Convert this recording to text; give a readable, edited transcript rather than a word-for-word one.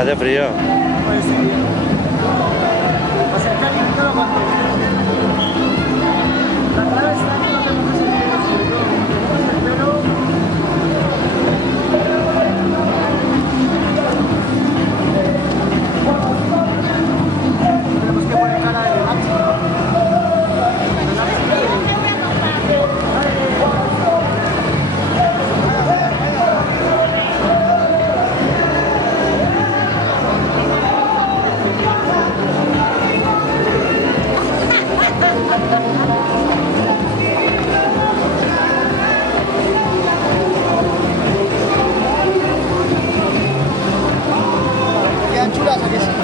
hace frío. Pues sí. Acercar y todo lo la clave está en que no te pongas el pelo, sobre todo. Te pones el pelo. Tenemos que poner cara de relax, ¿no? Quedan chulas, ¿a que sí?